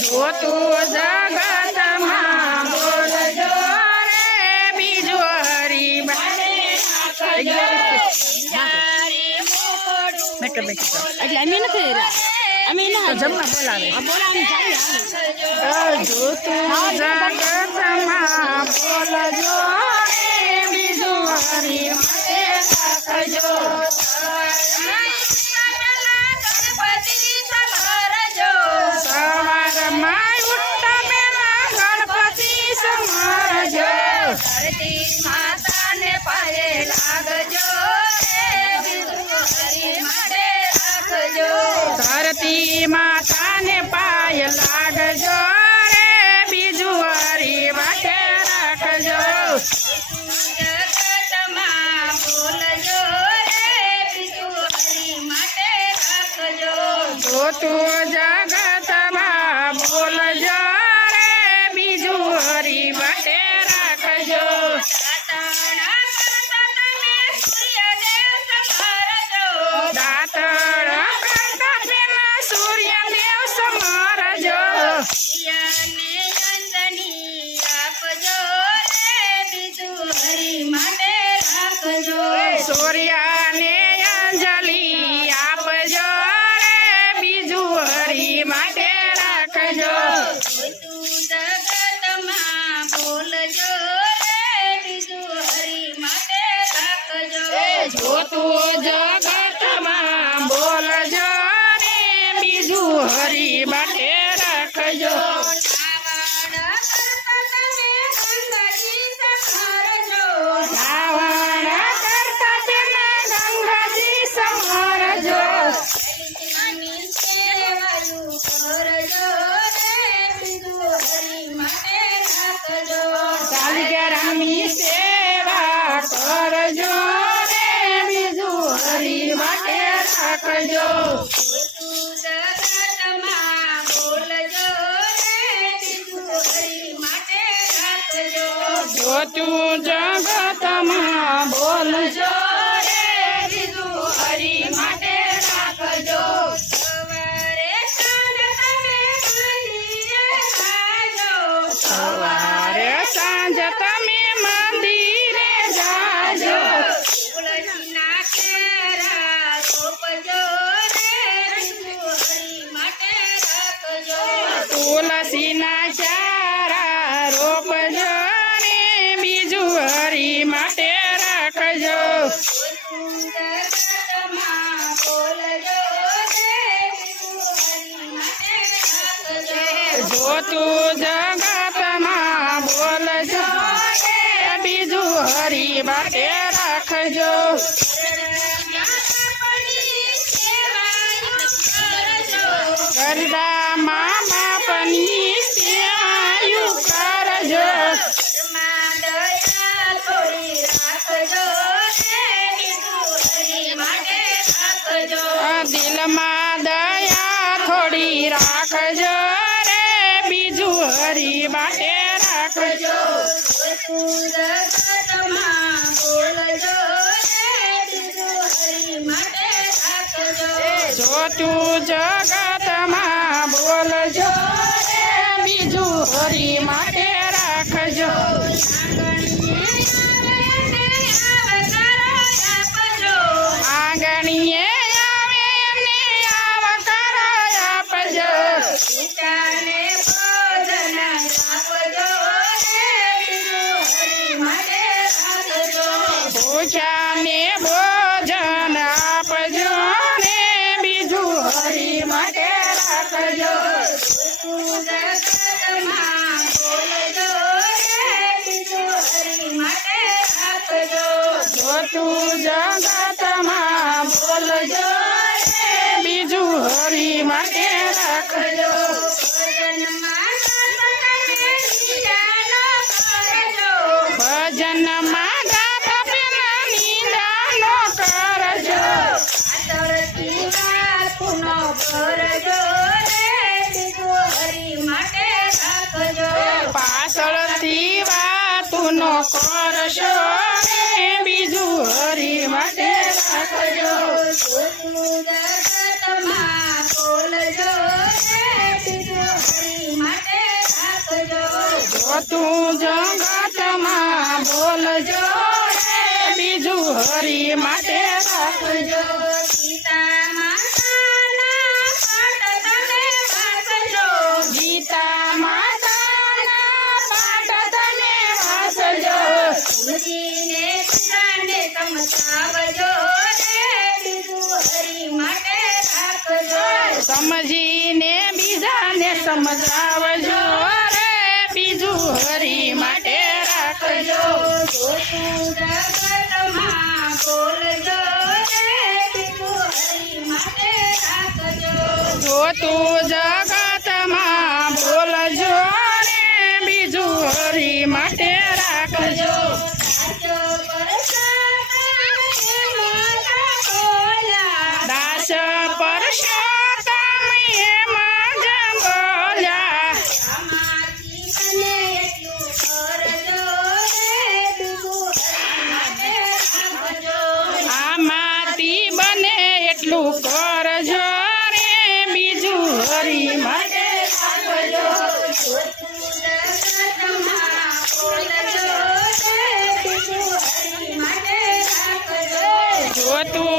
જોતું જગતમાં બોલજો રે બીજું હરી માટે બેઠો બેઠો એટલે અમે નથી અમે જમવા બોલાવે બોલાવી જોતું જગતમાં બોલજો રે બીજું હરી માટે રાખજો સવારમાં ઉઠતા પહેલા ગણપતિ સમરજો ધરતી માતાને પાયે લાગજો હરી માટે રાખજો ધરતી માતાને પાય લાગજો રે બીજું હરી માટે રાખજો જગતમાં બોલજો રે બીજું હરી માટે રાખજો જોતું જગતમાં બોલજો રે બીજું હરી માટે રાખજો દાતણા કરતા તમે સૂર્યદેવ સમરજો દાતણ કરતા પેલા સૂર્યદેવ સમરજો પિયાને અંજની આપજો રે બીજું હરી માટે રાખજો સૂર્યને અંજલિ આપજો રે બીજું હરી માટે રાખજો તું જગતમાં બોલજો રે બીજું હરી માટે રાખજો જોતું જગતમાં બોલજો રે બીજું હરી માટે રાખજો રાવણ કરતા તમે ગંગાજી સમરજો રાવણ કરતા પેલા ગંગાજી સમરજો સેવાયું કરજો રે બીજું હરી માટે રાખજો શાલિગ્રામની સેવા કરજો રે બીજું હરી માટે રાખજો તું જગતમાં બોલજો રે બીજું હરી માટે રાખજો જોતું જગતમાં બોલજો રે બીજું હરી માટે રાખજો સવારે સાંજ તમે મંદિરે આવજો સવારે સાંજ તમે મંદિરે જાજો તુલસીના કેરા રોપજો રે બીજું હરી માટે રાખજો તુલસીના ચારા રોપજો રે બીજું હરી માટે રાખજો તું જગતમાં બોલજો રે બીજું હરી માટે રાખજો જોતું જગતમાં બોલજો રે બીજું હરી માટે રાખજો કરદા મા બાપની સેવાયું કરજો દિલમાં દયા થોડી રાખજો રે બીજું હરી માટે રાખજો જોતું જગતમાં બોલજો રે બીજું હરી માટે રાખજો આંગણીએ આવે ને આવકાર આપજો ભૂખ્યાને ભોજન આપજો ને બીજું હરી માટે રાખજો જોતું જગતમાં બોલજો રે બીજું હરી માટે રાખજો ભજનમાં ગાતા પેલા નિંદાનો કરજો પાછળથી વાતુનો કરશો રે બીજું હરી માટે રાખજો તું જગતમાં બોલજો રે બીજું હરી માટે રાખજો. સીતા માતાના પાઠ તમે વાંચજો. ગીતા માતાના પાઠ તમે વાંચજો. સમજીને સીતાને સમજાવજો રે બીજું હરી માટે રાખજો. સમજીને બીજાને સમજાવજો રે બીજું હરી માટે રાખજો. જો તું જગતમાં બોલજો રે બીજું હરી માટે રાખજો. જો તું જગતમાં બોલજો રે બીજું હરી માટે રાખજો. સાચો પરસાતા માતા બોલ્યા. દાસ પરસોત્તમ એમાં જ બોલ્યા. આમાંથી મને એટલું કરજો રે બીજું હરી માટે રાખજો. આમાંથી બને એટલું કરજો રે બીજું હરી માટે રાખજો. જો તું જગતમાં બોલજો રે બીજું હરી માટે રાખજો. જો તું